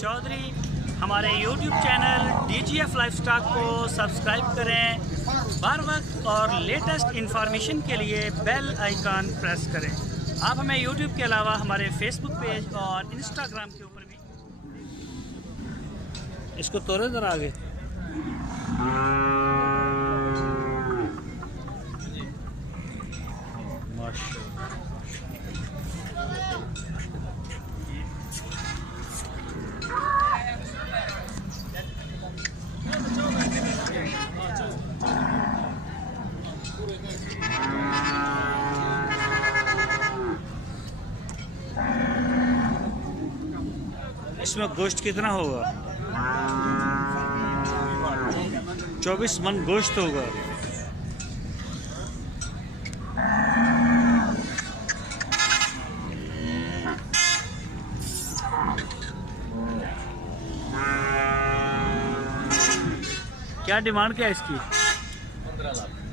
चौधरी। हमारे YouTube channel DGF lifestyle को subscribe करें बार वक्त और लेटेस्ट इंफॉर्मेशन के लिए बेल आइकन प्रेस करें। आप हमें YouTube के अलावा हमारे Facebook पेज और Instagram के ऊपर भी। इसको तोड़े जरा आगे। इसमें गोश्त कितना होगा? 24 मन गोश्त होगा। क्या डिमांड क्या है इसकी? 15 लाख।